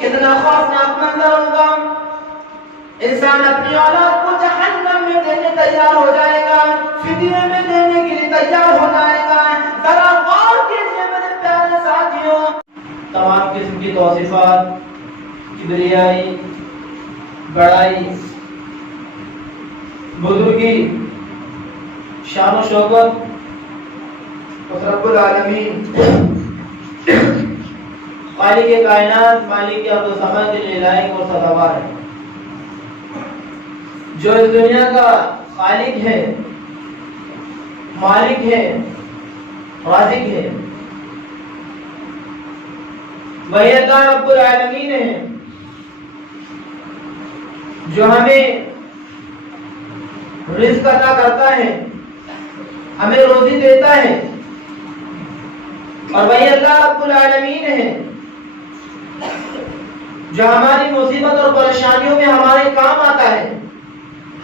کتنا خوفناک منظر ہوگا. انسان اپنی اولاد کو جہنم میں دینے تیار ہو جائے گا, فدیے میں دینے کے لیے تیار ہو جائے گا. ذرا غور کیجیے میرے پیارے ساتھیوں, تمام قسم کی توصیفات, کبریائی, بڑائی, بزرگی, شان و شوکت اس رب العالمین خالق کائنات, مالک ارض و سما کے لیے لائق اور سزاوار ہے. جو اس دنیا کا خالق ہے, مالک ہے, رازق ہے, وہی اللہ رب العالمین ہے جو ہمیں رزق عطا کرتا ہے, ہمیں روزی دیتا ہے. اور وہی اللہ رب العالمین ہے جو ہماری مصیبت اور پریشانیوں میں ہمارے کام آتا ہے,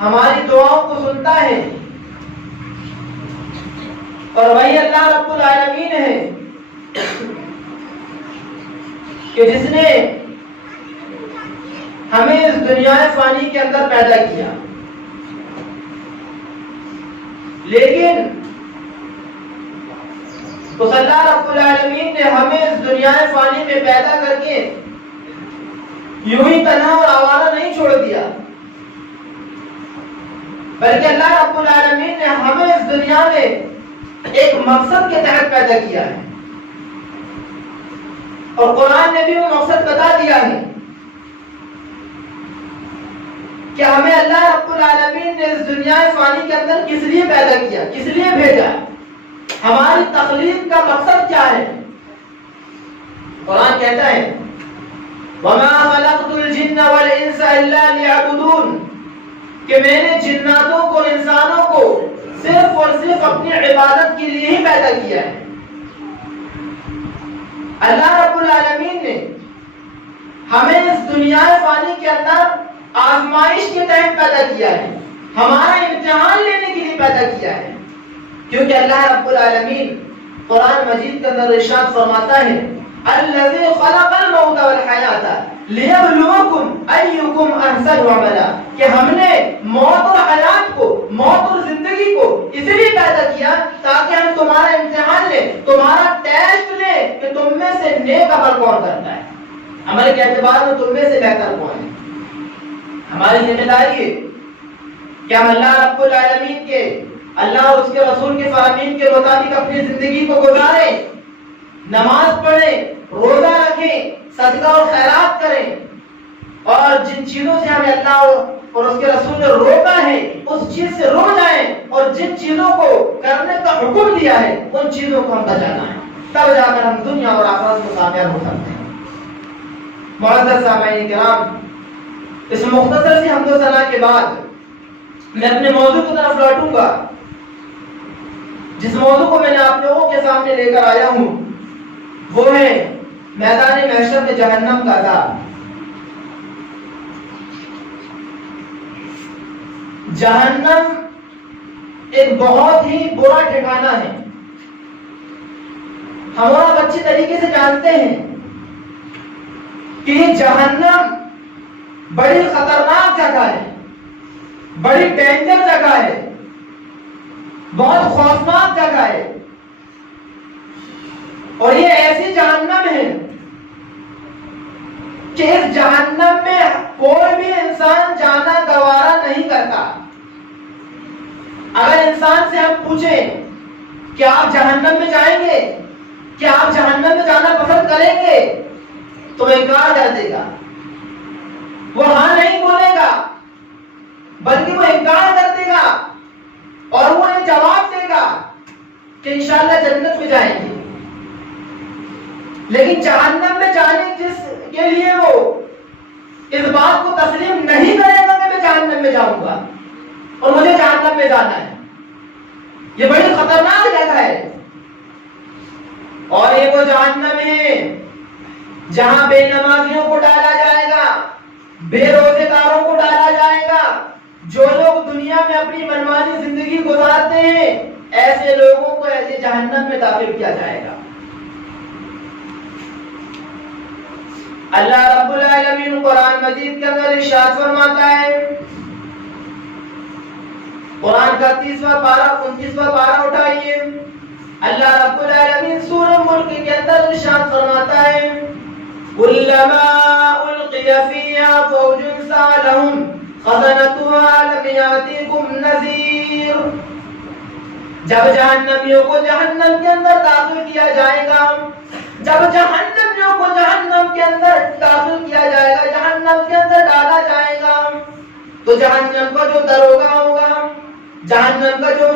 ہماری دعاؤں کو سنتا ہے. اور وہی اللہ رب العالمین ہے کہ جس نے ہمیں اس دنیا فانی کے اندر پیدا کیا, لیکن اس اللہ رب العالمین نے ہمیں اس دنیا فانی میں پیدا کر کے یوں ہی تنہا اور آوارہ نہیں چھوڑ دیا, بلکہ اللہ رب العالمین نے ہمیں اس دنیا میں ایک مقصد کے تحت پیدا کیا ہے. اور قرآن نے بھی وہ مقصد بتا دیا ہے کہ ہمیں اللہ رب العالمین نے اس دنیا فانی کے اندر کس لیے پیدا کیا, کس لیے بھیجا, ہماری تخلیق کا مقصد کیا ہے. قرآن کہتا ہے وَمَا خَلَقْتُ الْجِنَّ وَالْإِنسَ إِلَّا لِيَعْبُدُونَ, کہ میں نے جناتوں کو, انسانوں کو صرف اور صرف اپنی عبادت کے لیے ہی پیدا کیا ہے. اللہ رب العالمین نے ہمیں اس دنیا فانی کے اندر آزمائش کے تحت پیدا کیا ہے, ہمارا امتحان لینے کے لیے پیدا کیا ہے. کیونکہ اللہ رب العالمین قرآن مجید کے اندر ارشاد فرماتا ہے الذی خلق الموت والحیات لیبلوکم ایکم احسن عملا, کہ ہم نے موت اور حیات کو, موت اور زندگی کو اس لیے پیدا کیا تاکہ ہم تمہارا امتحان لیں, تمہارا ٹیسٹ لیں کہ تم میں سے نیک عمل کون کرتا ہے, عمل کے اعتبار میں تم میں سے بہتر کون ہے. ہماری ذمہ داری ہے کہ ہم اللہ رب العالمین کے, اللہ اور اس کے رسول کے فرامین کے مطابق اپنی زندگی کو گزاریں, نماز پڑھیں, روزہ رکھیں, صدقہ اور خیرات کریں, اور جن چیزوں سے ہمیں اللہ اور اس کے رسول نے روکا ہے اس چیز سے رک جائیں, اور جن چیزوں کو کرنے کا حکم دیا ہے ان چیزوں کو ہم بچانا ہے, تب جا کر ہم دنیا اور آخرت میں کامیاب ہو سکتے ہیں. معزز سامعین کرام, اس مختصر سی حمد و ثنا کے بعد میں اپنے موضوع کی طرف لوٹوں گا. جس موضوع کو میں نے آپ لوگوں کے سامنے لے کر آیا ہوں وہ ہے میدان محشر میں جہنم کا عذاب. جہنم ایک بہت ہی برا ٹھکانہ ہے. ہم آپ اچھی طریقے سے جانتے ہیں کہ یہ جہنم بڑی خطرناک جگہ ہے, بڑی ڈینجر جگہ ہے, بہت خوفناک جگہ ہے. اور یہ ایسی جہنم ہے کہ اس جہنم میں کوئی بھی انسان جانا گوارا نہیں کرتا. اگر انسان سے ہم پوچھیں کہ آپ جہنم میں جائیں گے, کیا آپ جہنم میں جانا پسند کریں گے, تو وہ انکار کر دے گا, وہ ہاں نہیں بولے گا, بلکہ وہ انکار کر دے گا اور وہ یہ جواب دے گا کہ انشاءاللہ جنت میں جائیں گے. لیکن جہنم میں جانے جس کے لیے وہ اس بات کو تسلیم نہیں کرے گا کہ میں جہنم میں جاؤں گا اور مجھے جہنم میں جانا ہے, یہ بڑی خطرناک جگہ ہے. اور یہ وہ جہنم ہے جہاں بے نمازیوں کو ڈالا جائے گا, بے روزے داروں کو ڈالا جائے گا, جو لوگ دنیا میں اپنی منمانی زندگی گزارتے ہیں ایسے لوگوں کو ایسے جہنم میں داخل کیا جائے گا. اللہ رب العالمین قرآن مجید کے اندر ارشاد فرماتا ہے، قرآن کا 30واں پارہ 29واں پارہ اٹھائیے، اللہ رب العالمین سورہ ملک کے اندر ارشاد فرماتا ہے، کلما القی فیہا فوج سألہم خزنتها لم یأتکم نذیر، جب جہنمیوں کو جہنم کے اندر داخل کیا جائے گا، جب جہنمیوں کو جہنم کے اندر داخل کیا جائے گا، جہنم کے اندر ڈالا جائے گا، تو جہنم کا جو دروگا ہوگا، جہنم کا جو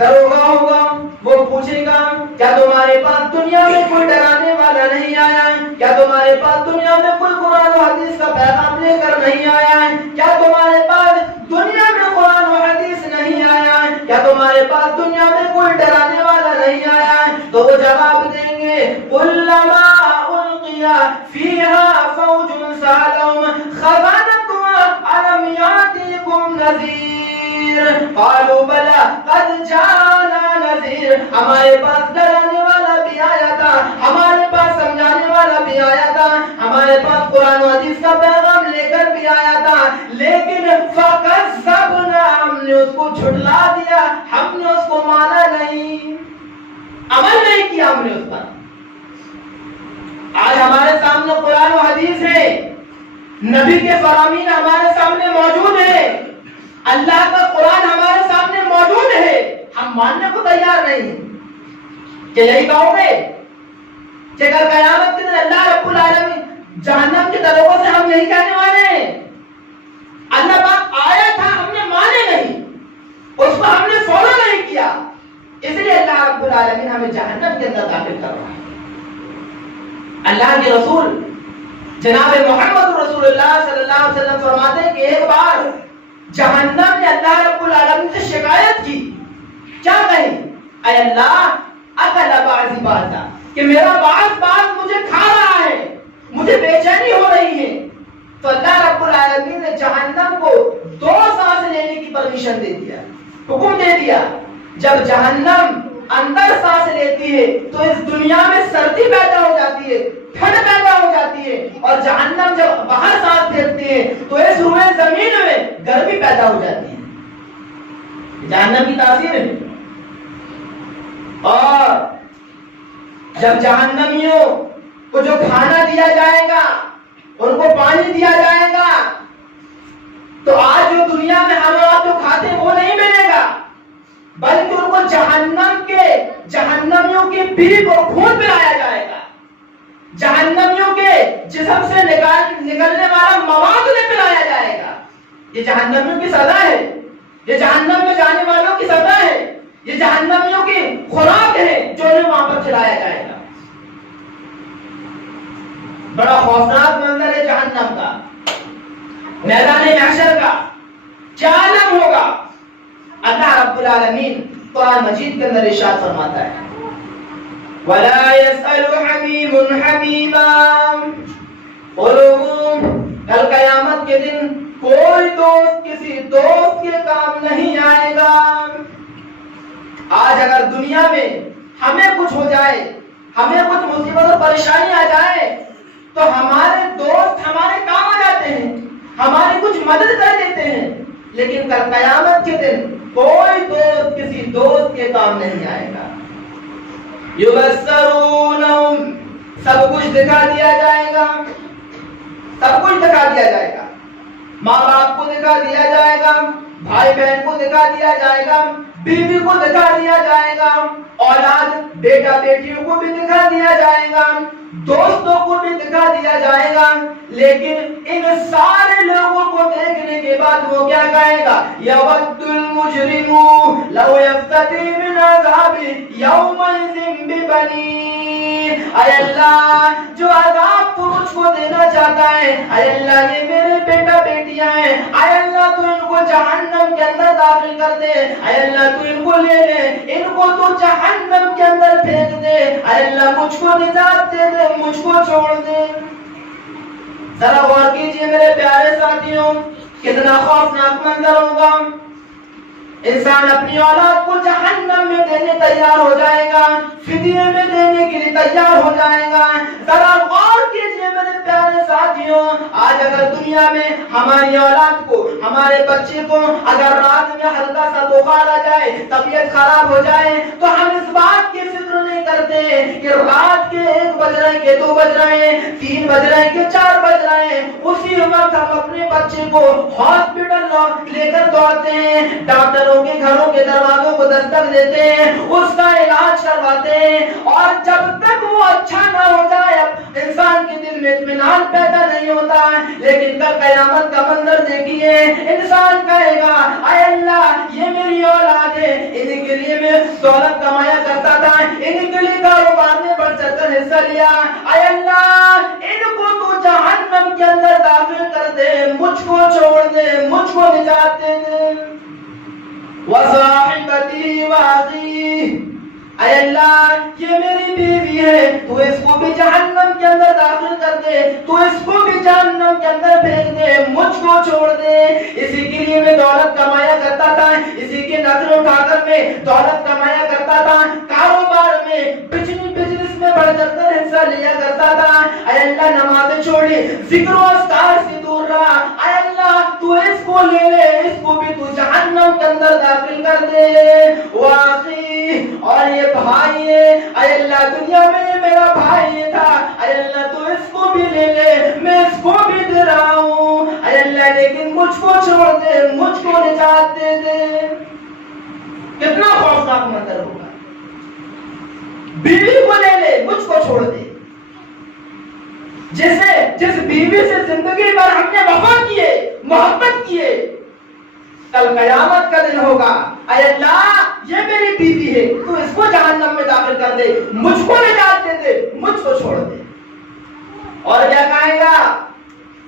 دروگا ہوگا وہ پوچھے گا، کیا تمہارے پاس دنیا میں کوئی ڈرانے والا نہیں آیا ہے؟ کیا تمہارے پاس دنیا میں کوئی قرآن و حدیث کا پیغام لے کر نہیں آیا ہے؟ کیا تمہارے پاس دنیا میں قرآن و حدیث نہیں آیا ہے؟ کیا تمہارے پاس دنیا میں کوئی ڈرانے والا نہیں آیا ہے؟ تو وہ جواب دیں گے، کلما القی فیہا فوج سألہم خزنتها الم یأتکم نذیر، قالوا بلا قد جانا نذیر، ہمارے پاس ڈرانے والا بھی آیا تھا، ہمارے پاس سمجھانے والا بھی آیا تھا، ہمارے پاس قرآن و حدیث کا پیغام لے کر بھی آیا تھا، لیکن فکذبنا، ہم نے اس کو جھٹلا دیا، ہم نے اس کو مانا نہیں، عمل نہیں کیا ہم نے اس پر۔ آج ہمارے سامنے قرآن و حدیث ہے، نبی کے فرامین ہمارے سامنے موجود ہے، اللہ کا قرآن ہمارے سامنے موجود ہے، ہم ماننے کو تیار نہیں۔ کہ یہی کہو گے کہ اگر قیامت کے دن اللہ رب العالمین جہنم کے دروازوں سے ہم یہی کہنے والے ہیں، اللہ پاک آیا تھا ہم نے مانے نہیں، اس کو ہم نے فالو نہیں کیا، اس لیے اللہ رب العالمین ہمیں جہنم کے اندر داخل کر رہا ہے۔ اللہ کے رسول جناب محمد رسول اللہ صلی اللہ علیہ وسلم فرماتے ہیں کہ ایک بار جہنم نے اللہ رب العالمین سے شکایت کی، کیا کہیں؟ اے اللہ اکل بعضی بعضا، کہ میرا بعض مجھے کھا رہا ہے، مجھے بے چینی ہو رہی ہے۔ تو اللہ رب العالمین نے جہنم کو 2 سانس لینے کی پرمیشن دے دیا، حکم دے دیا۔ جب جہنم اندر سانس لیتی ہے تو اس دنیا میں سردی پیدا ہو جاتی ہے، ٹھنڈ پیدا ہو جاتی ہے، اور جہنم جب باہر سانس پھینکتی ہے تو اس روئے زمین میں گرمی پیدا ہو جاتی ہے، جہنم کی تاثیر ہے۔ اور جب جہنمیوں کو جو کھانا دیا جائے گا، ان کو پانی دیا جائے گا، تو آج جو دنیا میں ہم آپ جو کھاتے ہیں وہ نہیں ملے گا، بلکہ ان کو جہنمیوں کی پیپ اور خون پلایا جائے گا، جہنمیوں کے جسم سے نکلنے والا مواد انہیں پلایا جائے گا۔ یہ جہنمیوں کی سزا ہے، یہ جہنم میں جانے والوں کی سزا ہے، یہ جہنمیوں کی خوراک ہے جو انہیں وہاں پر کھلایا جائے گا۔ بڑا خوفناک منظر ہے جہنم کا، میدان محشر کا، کیا عالم ہوگا۔ اللہ رب العالمین قرآن مجید کے اندر ارشاد فرماتا ہے، وَلَا يَسْأَلُ حَمِيمٌ حَمِيمًا، کل قیامت کے دن کوئی دوست کسی دوست کے کام نہیں آئے گا۔ آج اگر دنیا میں ہمیں کچھ ہو جائے، ہمیں کچھ مصیبت اور پریشانی آ جائے تو ہمارے دوست ہمارے کام آ جاتے ہیں، ہماری کچھ مدد کر دیتے ہیں، لیکن کل قیامت کے دن کوئی دوست کسی دوست کے کام نہیں آئے گا۔ یبصرونہم، سب کچھ دکھا دیا جائے گا، سب کچھ دکھا دیا جائے گا، ماں باپ کو دکھا دیا جائے گا، بھائی بہن کو دکھا دیا جائے گا، بیوی کو دکھا دیا جائے گا، اولاد بیٹا بیٹیوں کو بھی دکھا دیا جائے گا، دوستوں کو بھی دکھا دیا جائے گا، لیکن ان سارے لوگوں کو دیکھنے کے بعد وہ کیا کہے گا؟ یود المجرم لو یفتدی من عذاب یومئذ ببنیہ، اے اللہ جو عذاب تو مجھ کو دینا چاہتا ہے، اے اللہ یہ میرے بیٹا بیٹیاں ہیں، اے اللہ تو ان کو جہنم کے اندر داخل کر دے، اے اللہ تو ان کو لے لے، ان کو تو جہنم کے اندر پھینک دے، اے اللہ مجھ کو نجات دے دے، مجھ کو چھوڑ دے۔ ذرا غور کیجئے میرے پیارے ساتھیوں، کتنا خوفناک منظر ہوگا۔ انسان اپنی اولاد کو جہنم میں دینے تیار ہو جائے گا، فدیے میں دینے کے لیے تیار ہو جائے گا۔ ذرا غور کیجئے میرے پیارے ساتھیوں، آج اگر دنیا میں ہماری اولاد کو، ہمارے بچے کو اگر رات میں ہلکا سا بخار آ جائے، طبیعت خراب ہو جائے، تو ہم اس بات کی فکر نہیں کرتے کہ رات کے 1 بج رہے ہیں کہ 2 بج رہے ہیں، 3 بج رہے ہیں کہ 4 بج رہے ہیں، اسی وقت ہم اپنے بچے کو ہاسپٹل لے کر دوڑتے ہیں، ڈاکٹروں کے گھروں کے دروازوں کو دستک دیتے ہیں، اس کا علاج کرواتے ہیں، اور جب تک وہ اچھا نہ ہو جائے انسان کے دل میں اطمینان پیدا نہیں ہوتا ہے۔ لیکن کل قیامت کا منظر دیکھیے، انسان کہے گا اے اللہ یہ میری اولاد ہے، ان کے لیے میں دولت کمایا کرتا تھا، ان کے لیے کاروبار میں بڑھ چڑھ کر حصہ لیا، اے اللہ ان کو تو جہنم کے اندر داخل کر دے، مجھ کو چھوڑ دے، مجھ کو نجات دے دے۔ وصاحبتی واخی، اے اللہ یہ میری بیوی ہے، تو اس کو بھی جہنم کے اندر داخل کر دے، تو اس کو بھی جہنم کے اندر پھینک دے، مجھ کو چھوڑ دے۔ اسی کے لیے میں دولت کمایا کرتا تھا، اسی کے نظر اٹھا کر میں دولت کمایا کرتا تھا، کاروبار میں بزنس میں بڑھ چڑھ کر حصہ لیا کرتا تھا، اے اللہ نماز چھوڑی، ذکر و اذکار سے دور رہا، اے اللہ تو اس کو لے لے، اس کو بھی تو جہنم کے اندر داخل کر دے۔ واقعی اور یہ بھائی ہے، اے اللہ دنیا میں یہ میرا بھائی تھا، اے اللہ تو اس کو بھی لے لے، میں اس کو بھی دے رہا ہوں، اے اللہ لیکن مجھ کو چھوڑ دے، مجھ کو نجات دے دے۔ کتنا خوفناک منظر ہوگا، بیوی کو لے لے، مجھ کو چھوڑ دے۔ جس بیوی سے زندگی بھر ہم نے وفا کیے، محبت کیے، کل قیامت کا دن ہوگا، اے اللہ یہ میری بیوی ہے، تو اس کو جہنم میں داخل کر دے، مجھ کو نجات دے دے، مجھ کو چھوڑ دے۔ اور کیا کہے گا؟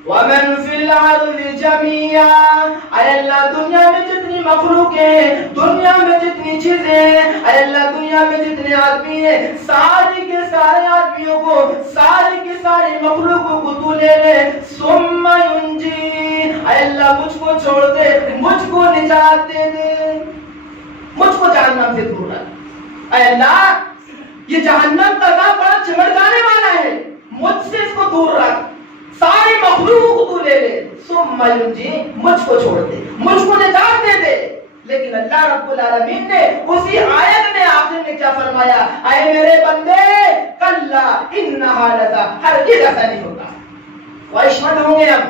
وَمَن فِي الْأَرْضِ جَمِيعًا، اے اللہ دنیا میں جتنی مخلوق ہیں، دنیا میں جتنی چیزیں ہیں، اے اللہ دنیا میں جتنے آدمی ہیں، سارے کے سارے آدمیوں کو، سارے کے سارے مخلوقوں کو تو لے لے، ثُمَّ يُنْجِي، اے اللہ مجھ کو چھوڑ دے، مجھ کو نجات دے دے، مجھ کو جہنم سے دور رکھ۔ اے اللہ یہ جہنم کا عذاب بڑا چمٹ جانے والا ہے، مجھ سے اس کو دور رکھ، ساری مخلوق کو تو لے لے، ثم ينجي، مجھ کو چھوڑ دے، مجھ کو نجات دے دے۔ لیکن اللہ رب العالمین نے اسی آیت میں آخر میں کیا فرمایا؟ اے میرے بندے کلا انہا لظی، ہرگز ایسا نہیں ہوگا۔ وعشمت ہوں گے ہم،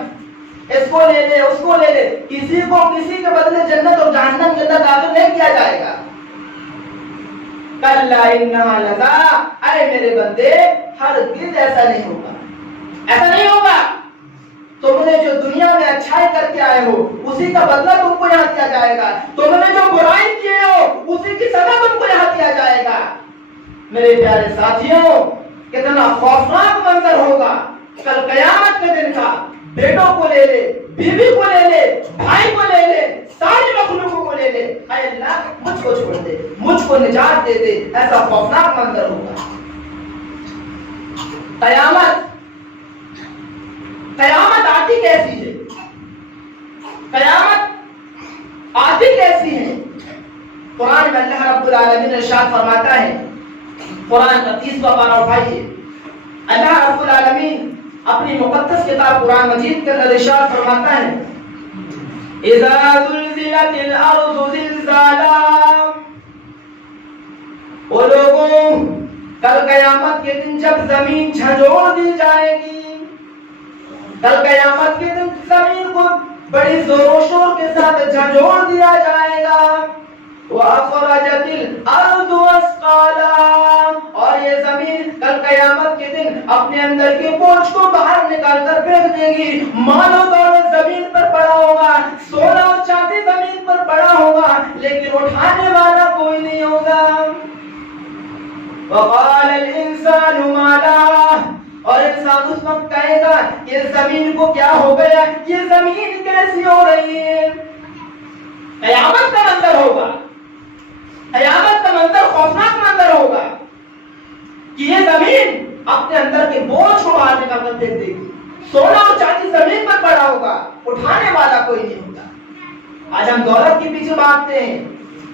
اس کو لے لے، اس کو لے لے، کسی کو کسی کے بدلے جنت اور جہنم کے اندر داخل نہیں کیا جائے گا۔ کلا انہا لظی، اے میرے بندے ہرگز ایسا نہیں ہوگا، ایسا نہیں ہوگا۔ تم نے جو دنیا میں اچھائی کر کے آئے ہو اسی کا بدلہ تم کو یہاں دیا جائے گا، تم نے جو برائی کیے ہو اسی کی سزا تم کو یہاں دیا جائے گا۔ میرے پیارے ساتھیوں کتنا خوفناک منظر ہوگا کل قیامت کے دن کا۔ بیٹوں کو لے لے، بیوی کو لے لے، بھائی کو لے لے، ساری مخلوقوں کو لے لے، اے اللہ مجھ کو چھوڑ دے، مجھ کو نجات دے دے، ایسا خوفناک منظر ہوگا۔ قیامت آتی کیسی ہے؟ قیامت آتی کیسی ہے؟ قرآن میں اللہ رب العالمین ارشاد فرماتا ہے، قرآن کا 30واں پارہ اٹھائیے، اللہ رب العالمین اپنی مقدس کتاب قرآن مجید کے اندر ارشاد فرماتا ہے، اذا زلزلت الارض زلزالها، وہ لوگوں کل قیامت کے دن جب زمین جھنجھوڑ دی جائے گی، کل قیامت کے دن زمین کو بڑی زور و شور کے ساتھ جھنجھوڑ دیا جائے گا، وَأَخْرَجَتِ الْأَرْضُ أَثْقَالَهَا، اور یہ زمین کل قیامت کے دن اپنے اندر کے بوجھ کو باہر نکال کر پھینک دے گی، مال و دولت زمین پر پڑا ہوگا، سونا اور چاندی زمین پر پڑا ہوگا، لیکن اٹھانے والا کوئی نہیں ہوگا۔ وَقَالَ الْإِنسَانُ مَا لَهَا، اور انسان اس وقت کہے گا یہ زمین کو کیا ہو گیا، یہ زمین کیسی ہو رہی ہے۔ قیامت کا منظر ہوگا، قیامت کا منظر خوفناک منظر ہوگا کہ یہ زمین اپنے اندر کے بوجھ کو باہر نکال کر پھینک دے گی، سونا اور چاندی زمین پر پڑا ہوگا، اٹھانے والا کوئی نہیں ہوگا۔ آج ہم دولت کے پیچھے بھاگتے ہیں،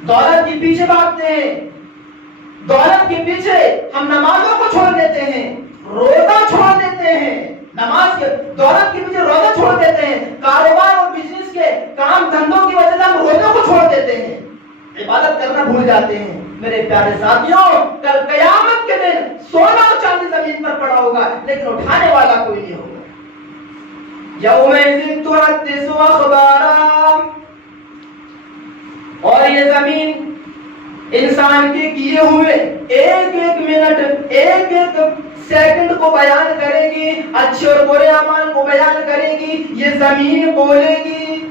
دولت کے پیچھے بھاگتے ہیں، دولت کے پیچھے ہم نمازوں کو چھوڑ دیتے ہیں، روزہ چھوڑ دیتے ہیں، نماز پیارے ساتھیوں کل قیامت کے دن سونا اور چاندی زمین پر پڑا ہوگا لیکن اٹھانے والا کوئی نہیں ہوگا. یومئذ تحدث اخبارا. اور یہ زمین انسان کے کیے ہوئے ایک ایک منٹ ایک ایک سیکنڈ کو بیان کرے گی, اچھے اور برے اعمال کو بیان کرے گی. یہ زمین بولے گی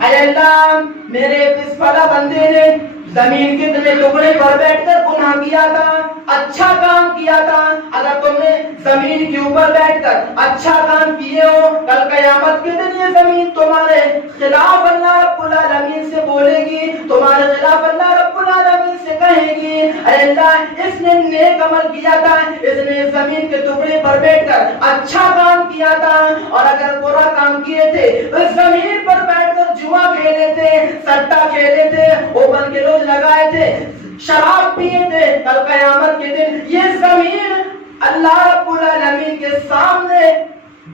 اے اللہ میرے اس فلاں بندے نے زمین کے ٹکڑے پر بیٹھ کر گناہ کیا تھا, اچھا کام کیا تھا. اگر تم نے زمین کے اوپر بیٹھ کر اچھا کام کیے ہو, کل قیامت کے دن یہ زمین تمہارے خلاف اللہ رب العالمین سے بولے گی, تمہارے خلاف اللہ رب العالمین سے کہے گی اے اللہ اس نے نیک عمل کیا تھا, اس نے زمین کے ٹکڑے پر بیٹھ کر اچھا کام کیا تھا, اور اگر برا کام کیے تھے اس زمین پر بیٹھ کر جوا کھیلے تھے, سٹا کھیلے تھے, اوپن کے لوگ لگائے تھے, شراب پیے تھے, کل قیامت کے دن یہ زمین اللہ رب العالمین کے سامنے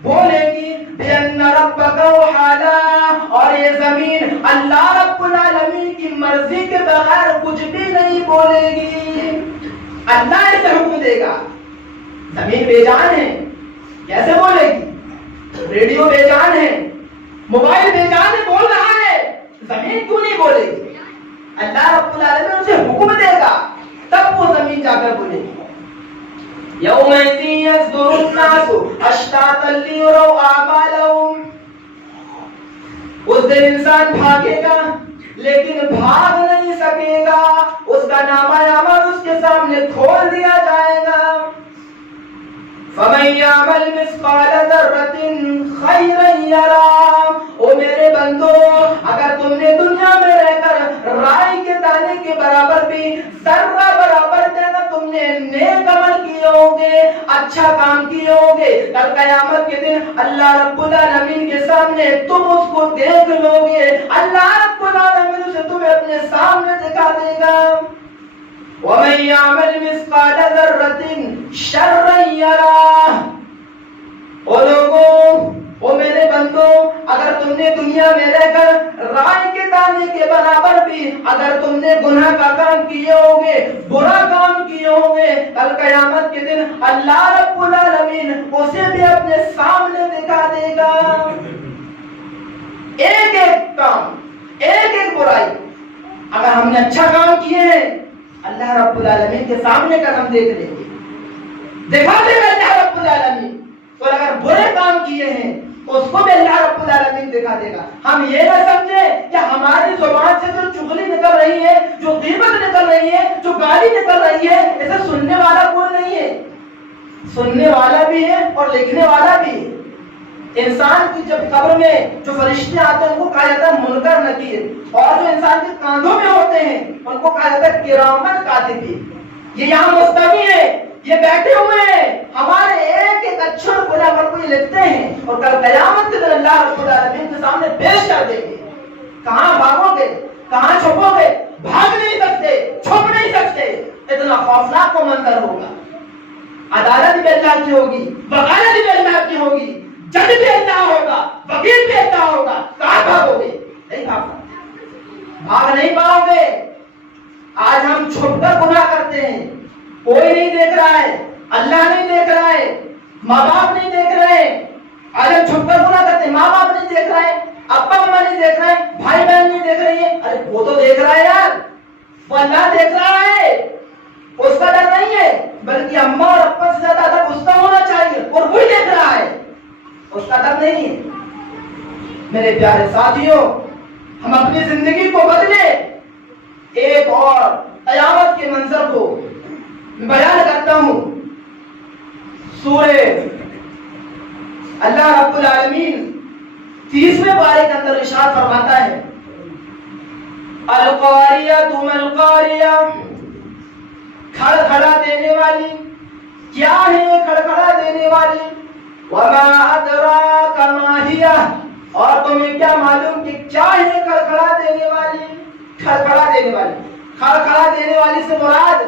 بولے گی بِأَنَّ رَبَّكَ وَحَالَا. اور یہ زمین اللہ رب العالمین کی مرضی کے بغیر کچھ بھی نہیں بولے گی. اللہ اسے حکم دے گا. زمین بے جان ہے, کیسے بولے گی؟ ریڈیو بے جان ہے, موبائل بے جان ہے, بول رہا ہے, زمین کیوں نہیں بولے گی؟ اللہ رب العالمین اسے حکم دے گا تب وہ زمین جا کر بولے گی. یومئذ یصدر الناس اشتاتا لیروا اعمالهم. اس دن انسان بھاگے گا لیکن بھاگ نہیں سکے گا, اس کا نامہ اعمال اس کے سامنے کھول دیا جائے گا. فَمَن يَعْمَلْ مِثْقَالَ ذَرَّةٍ خَيْرًا يَرَهُ. او میرے بندو اگر تم نے دنیا میں رہ کر رائی کے دانے کے برابر بھی ذرہ برابر دینا تم نے نیک عمل کیے ہوں گے, اچھا کام کیے ہوں گے, کل قیامت کے دن اللہ رب العالمین کے سامنے تم اس کو دیکھ لو گے. اللہ رب العالمین اسے تمہیں اپنے سامنے دکھا دے گا. وَمَن يَعْمَلْ مِثْقَالَ ذَرَّةٍ شَرًّا يَرَهُ. او لوگوں, او میرے بندو اگر تم نے دنیا میں رہ کر رائی کے دانے کے برابر بھی اگر تم نے گناہ کا کام کیے ہوں گے, برا کام کیے ہوں گے, کل قیامت کے دن اللہ رب العالمین اسے بھی اپنے سامنے دکھا دے گا. ایک ایک کام, ایک ایک برائی اگر ہم نے اچھا کام کیے ہیں اللہ رب العالمین کے سامنے کر ہم دیکھ لیں گے, دکھا دے گا اللہ رب العالمین. اور اگر برے کام کیے ہیں اس کو بھی اللہ رب العالمین دکھا دے گا. ہم یہ نہ سمجھیں کہ ہماری زبان سے جو چغلی نکل رہی ہے, جو غیبت نکل رہی ہے, جو گالی نکل رہی ہے, اسے سننے والا کوئی نہیں ہے. سننے والا بھی ہے اور لکھنے والا بھی ہے. انسان کی جب قبر میں جو فرشتے آتے ہیں ان کو کہا جاتا ہے منکر نکیر, اور جو انسان کے کاندھوں میں ہوتے ہیں ان کو کہا جاتا ہے کرامن کاتبین. یہ یہاں مستوی ہے, یہ بیٹھے ہوئے ہیں, ہمارے ایک ایک اچھے اور برے عمل کو یہ لکھتے ہیں اور کل قیامت کے دن اللہ رب العالمین کے سامنے پیش کر دیں گے. کہاں بھاگو گے, کہاں چھپو گے؟ بھاگ نہیں سکتے, چھپ نہیں سکتے. اتنا خوفناک کو منظر ہوگا. عدالت بھی اللہ کی ہوگی, وکالت بھی اللہ کی ہوگی, جج بھی اللہ ہوگا, وکیل بھی اللہ ہوگا. کہاں بھاگو گے؟ نہیں بھاگ سکتے, بھاگ نہیں پاؤ گے. آج ہم چھپ کر گناہ کرتے ہیں, کوئی نہیں دیکھ رہا ہے, اللہ نہیں دیکھ رہا ہے, ماں باپ نہیں دیکھ رہے. آج ہم چھپ کر گناہ کرتے ہیں, ماں باپ نہیں دیکھ رہے, ابا اما نہیں دیکھ رہے, بھائی بہن نہیں دیکھ رہی ہے. ارے وہ تو دیکھ رہا ہے یار, وہ اللہ دیکھ رہا ہے, اس کا ڈر نہیں ہے, بلکہ اما اور ابا سے زیادہ ادب اس کا ہونا چاہیے, اور وہی دیکھ رہا ہے, اس کا ڈر نہیں ہے. میرے پیارے ساتھیوں, ہم اپنی زندگی کو بدلے. ایک اور قیامت کے منظر کو بیان کرتا ہوں. سورہ اللہ رب العالمین 30ویں پارے کے اندر ارشاد فرماتا ہے القاریۃ ما القاریۃ. کھڑکھڑا دینے والی, کیا ہے یہ کھڑکھڑا دینے والی؟ وما ادراک ما ہی, اور تمہیں کیا معلوم کہ کیا ہے کھڑکھڑا دینے والی؟ کھڑکھڑا دینے والی, کھڑکھڑا دینے والی سے مراد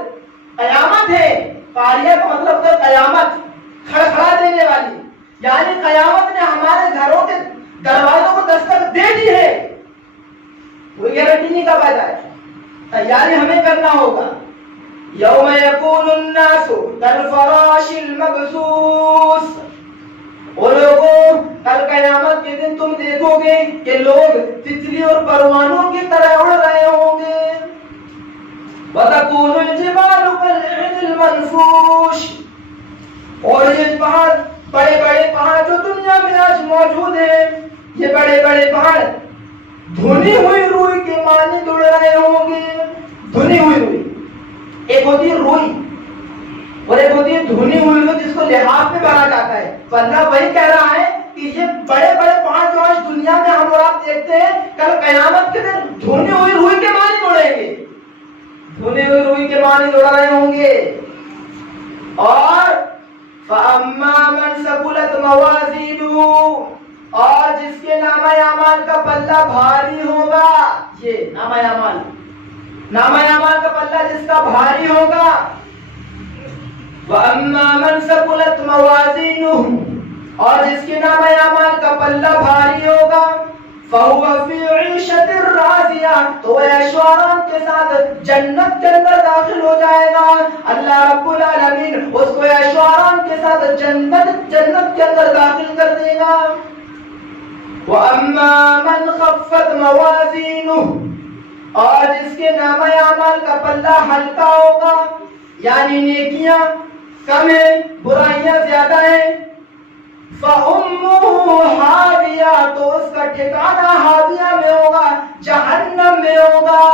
قیامت ہے. قاریہ کا مطلب ہے قیامت, کھڑکھڑا دینے والی, یعنی قیامت نے ہمارے گھروں کے دروازوں کو دستک دے دی ہے. کوئی گارنٹی نہیں کب آ جائے, تیاری ہمیں کرنا ہوگا. یوم یکون الناس کالفراش المبثوث، وہ لوگوں کل قیامت کے دن تم دیکھو گے کہ لوگ تتلی اور پروانوں کی طرح اڑ رہے ہوں گے. وَتَكُونُ الْجِبَالُ كَالْعِهْنِ الْمَنْفُوشِ، اور یہ پہاڑ، بڑے بڑے پہاڑ جو دنیا میں آج موجود ہیں، یہ بڑے بڑے پہاڑ دھنی ہوئی روئی کے مانند اڑ رہے ہوں گے. دھنی ہوئی روئی، ایک ہوتی ہے روئی اور ایک ہوتی ہے دھنی ہوئی روئی جس کو لحاف میں بنا جاتا ہے. تو اللہ وہی کہہ رہا ہے کہ یہ بڑے بڑے پہاڑ جو آج دنیا میں ہم اور آپ دیکھتے ہیں، کل قیامت کے دن دھنی ہوئی روئی کے مانند اڑیں گے، دھنی ہوئی روئی کے مانند اڑ رہے ہوں گے. اور فَأَمَّا مَنْ ثَقُلَتْ مَوَازِينُهُ، اور جس کے نامہ اعمال کا پلہ بھاری ہوگا، یہ نامہ اعمال کا پلہ جس کا بھاری ہوگا. وَأَمَّا مَنْ ثَقُلَتْ مَوَازِينُهُ، اور جس کے نامہ اعمال کا پلہ بھاری ہوگا، فَهُوَ فِي عِيشَةٍ رَاضِيَةٍ، تو وہ عیش و آرام کے ساتھ جنت کے اندر داخل ہو جائے گا. اللہ رب العالمین اس کو عیش و آرام کے ساتھ جنت کے اندر داخل کر دے گا. وَأَمَّا مَنْ خَفَّتْ مَوَازِينُهُ، اور جس کے نامہ اعمال کا پلہ ہلکا ہوگا، یعنی نیکیاں کم ہیں، برائیاں زیادہ ہیں، فَأُمُّهُ حَاوِيَةٌ، تو اس کا ٹھکانہ حاویہ میں ہوگا، جہنم میں ہوگا.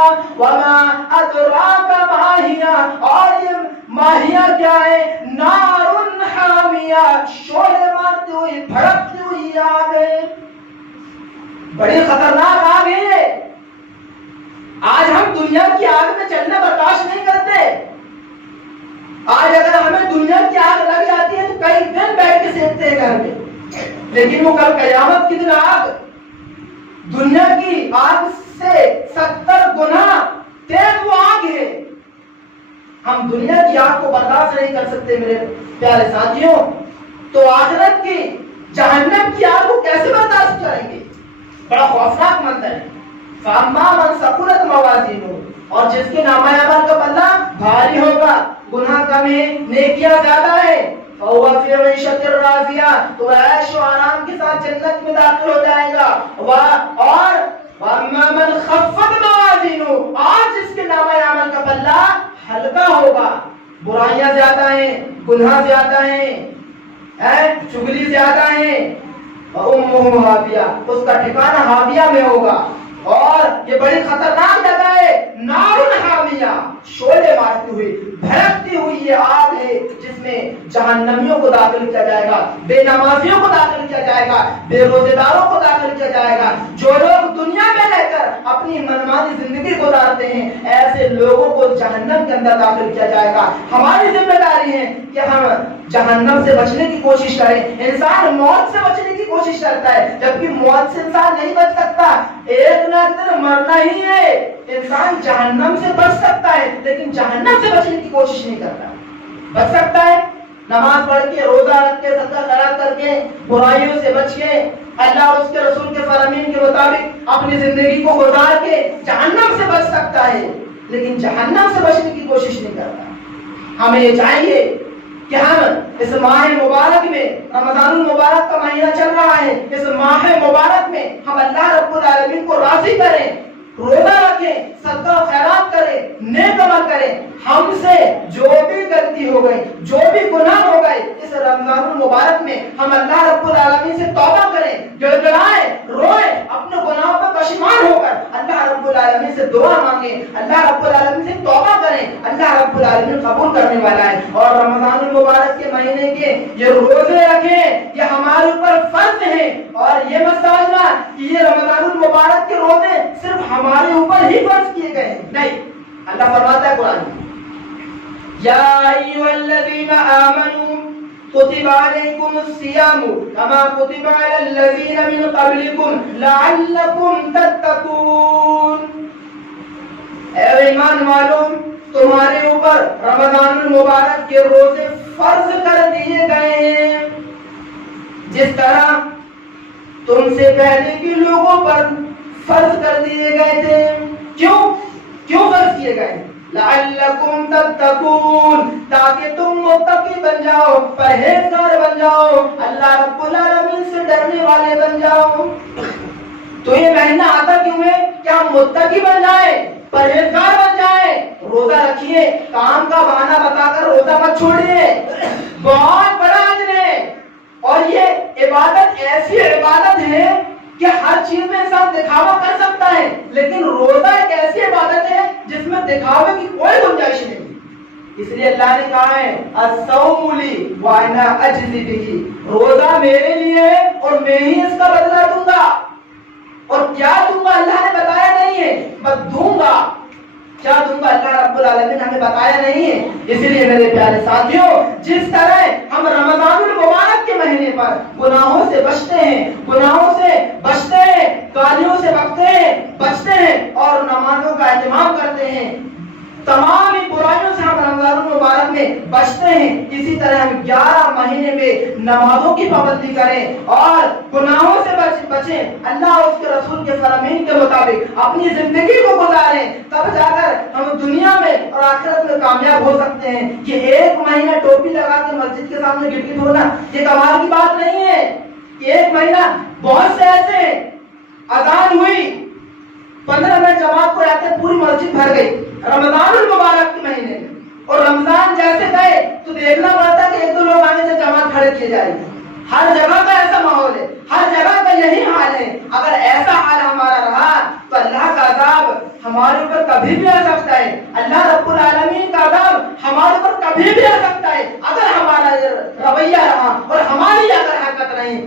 وَمَا أَدْرَاكَ مَا هِيَ، اور یہ ماہیہ کیا ہے؟ نَارٌ حَامِيَةٌ، شعلے مارتی ہوئی بھڑکتی ہوئی آگ ہے، بڑی خطرناک آگ ہے. آج ہم دنیا کی آگ میں چلنا برداشت نہیں کرتے. آج اگر ہمیں دنیا کی آگ لگ جاتی ہے تو کئی دن بیٹھ کے سیکتے ہیں گھر میں، لیکن وہ کل قیامت کی دن آگ دنیا کی آگ سے 70 گنا تیز وہ آگ ہے. ہم دنیا کی آگ کو برداشت نہیں کر سکتے میرے پیارے ساتھیوں، تو آخرت کی جہنم کی آگ کو کیسے برداشت کریں گے؟ بڑا خوفناک منظر ہے. فَأَمَّا مَنْ ثَقُلَتْ مَوَازِينُهُ، اور جس کے نامہ اعمال کا پلہ بھاری ہوگا، گناہ کم ہے، نیکیاں زیادہ ہے، فَهُوَ فِي عِيشَةٍ رَاضِيَةٍ، تو عیش و آرام کے ساتھ جنت میں داخل ہو جائے گا. اور وَأَمَّا مَنْ خَفَّتْ مَوَازِينُهُ، اور جس کے نامہ اعمال کا پلہ ہلکا ہوگا، برائیاں زیادہ ہیں، گناہ زیادہ ہیں، چغلی زیادہ ہیں، فَأُمُّهُ حَاوِيَةٌ، اس کا ٹھکانہ حاویہ میں ہوگا. اور یہ بڑی خطرناک جگہ ہے، نارٌ حامیہ، شعلے مارتی ہوئی بھڑکتی ہوئی یہ آگ ہے جس میں جہنمیوں کو داخل کیا جائے گا، بے نمازیوں کو داخل کیا جائے گا، بے روزے داروں کو داخل کیا جائے گا. جو لوگ دنیا میں رہ کر اپنی منمانی زندگی گزارتے ہیں، ایسے لوگوں کو جہنم کے اندر داخل کیا جائے گا. ہماری ذمہ داری ہے کہ ہم جہنم سے بچنے کی کوشش کریں. انسان موت سے بچنے کی کوشش کرتا ہے، جبکہ موت سے انسان نہیں بچ سکتا، ایک نہ ایک دن مرنا ہی ہے. انسان جہنم سے بچ سکتا ہے لیکن جہنم سے بچنے کی کوشش نہیں کرتا. بچ سکتا ہے نماز پڑھ کے، روزہ رکھ کے، صدقہ خیرات کر کے، برائیوں سے بچ کے، اللہ اور اس کے رسول کے فرامین کے مطابق اپنی زندگی کو گزار کے جہنم سے بچ سکتا ہے، لیکن جہنم سے بچنے کی کوشش نہیں کرتا. ہمیں یہ چاہیے کہ ہم اس ماہ مبارک میں، رمضان المبارک کا مہینہ چل رہا ہے، اس ماہ مبارک میں ہم اللہ رب العالمین کو راضی کریں، روزہ رکھیں، صدقہ خیرات کریں، نیک عمل کریں. ہم سے جو بھی غلطی ہو گئی، جو بھی گناہ ہو گئے، اس رمضان المبارک میں ہم اللہ رب العالمین سے توبہ کریں، گڑگڑائیں، روئیں، اپنے گناہوں پر پشیمان ہو کر اللہ رب العالمین سے دعا مانگیں، اللہ رب العالمین سے توبہ کریں. اللہ رب العالمین قبول کرنے والا ہے. اور رمضان المبارک کے مہینے کے یہ روزے رکھیں، یہ ہمارے اوپر فرض ہیں. اور یہ مت سمجھنا کہ یہ رمضان المبارک کے روزے صرف ہمارے اوپر ہی فرض کیے گئے ہیں، نہیں. اللہ فرماتا ہے قرآن میں، یا ایھا الذین آمنوا کتب علیکم الصیام کما کتب علی الذین من قبلکم لعلکم تتقون. اے ایمان والو، تمہارے اوپر رمضان المبارک کے روزے فرض کر دیے گئے ہیں جس طرح تم سے پہلے بھی لوگوں پر فرض کر دیے گئے تھے. کیوں فرض کیے گئے؟ لعلکم تتقون، تاکہ تم متقی بن جاؤ، پرہیزگار بن جاؤ، اللہ رب العالمین سے ڈرنے والے بن جاؤ۔ تو یہ مہینہ آتا کیوں ہے؟ کہ ہم متقی بن جائیں، پرہیزگار بن جائیں، روزہ رکھیے، کام کا بہانہ بتا کر روزہ مت چھوڑیے، بہت بڑا اجر ہے۔ اور یہ عبادت ایسی عبادت ہے کہ ہر چیز میں انسان دکھاوا کر سکتا ہے، لیکن روزہ ایک ایسی عبادت ہے جس میں دکھاوے کی کوئی گنجائش نہیں۔ اس لیے اللہ نے کہا ہے الصوم لی وانا اجزی بہ، روزہ میرے لیے ہے اور میں ہی اس کا بدلہ دوں گا۔ اور کیا دوں گا اللہ نے بتایا نہیں ہے، بس دوں گا۔ کیا دوں گا اللہ رب العالمین ہمیں بتایا نہیں ہے۔ اسی لیے میرے پیارے ساتھیوں، جس طرح ہم رمضان المبارک کے مہینے پر گناہوں سے بچتے ہیں، گناہوں سے بچتے ہیں، گالیوں سے بچتے ہیں اور نمازوں کا اہتمام کرتے ہیں، تمام برائیوں سے ہم رمضان المبارک میں بچتے ہیں، اسی طرح ہم 11 مہینے میں نمازوں کی پابندی کریں اور گناہوں سے بچیں، اللہ اور اس کے رسول کے فرامین کے مطابق اپنی زندگی کو گزاریں، تب جا کر ہم دنیا میں اور آخرت میں کامیاب ہو سکتے ہیں۔ کہ ایک مہینہ ٹوپی لگا کے مسجد کے سامنے گڑ گڑ ہونا یہ کمال کی بات نہیں ہے۔ ایک مہینہ بہت سے ایسے ہیں، اذان ہوئی 15 منٹ جماعت کو رہتے پوری مسجد بھر گئی رمضان المبارک کے مہینے میں، اور رمضان جیسے گئے تو دیکھنا پڑتا کہ ایک دو لوگ آنے سے جماعت کھڑے کیے جائیں گے۔ ہر جگہ کا ایسا ماحول ہے، ہر جگہ کا یہی حال ہے۔ اگر ایسا حال ہمارا رہا تو اللہ کا عذاب ہمارے اوپر کبھی بھی آ سکتا ہے، اللہ رب العالمین کا عذاب ہمارے اوپر کبھی بھی آ سکتا ہے اگر ہمارا رویہ رہا اور ہماری اگر حرکت رہی۔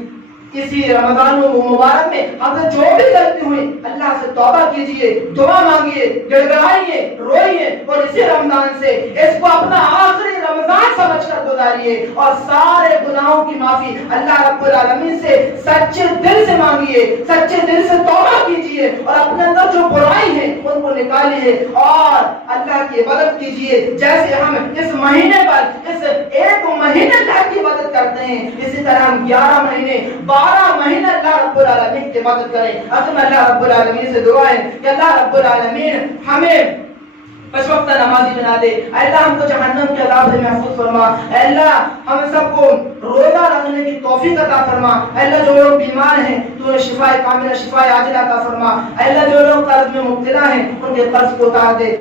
اسی رمضان مبارک میں ہم سے جو بھی غلطی ہوئی اللہ سے توبہ کیجئے، دعا مانگیے، گڑگڑائیے، روئیے، اور اسی رمضان سے اس کو اپنا آخری رمضان سمجھ کر گزاریے اور سارے گناہوں کی معافی اللہ رب العالمین سے سچے دل سے مانگیے، سچے دل سے توبہ کیجئے اور اپنے اندر جو برائی ہے ان کو نکالیے اور اللہ کی عبادت کیجئے۔ جیسے ہم اس مہینے پر اس ایک مہینے اللہ کی عبادت کرتے ہیں، اسی طرح ہم 11 مہینے 12 مہینے اللہ رب العالمین کی عبادت کریں۔ اب اللہ رب العالمین سے دعا ہے کہ اللہ رب العالمین ہمیں پس وقت نمازی بنا دے، اے اللہ ہم کو جہنم کے عذاب سے محفوظ فرما، اے اللہ ہم سب کو روزہ رکھنے کی توفیق عطا فرما، اے اللہ جو لوگ بیمار ہیں تو انہیں شفا کاملہ، شفا عاجلہ عطا فرما، اے اللہ جو لوگ قرض میں مبتلا ہیں ان کے قرض کو اتار دے۔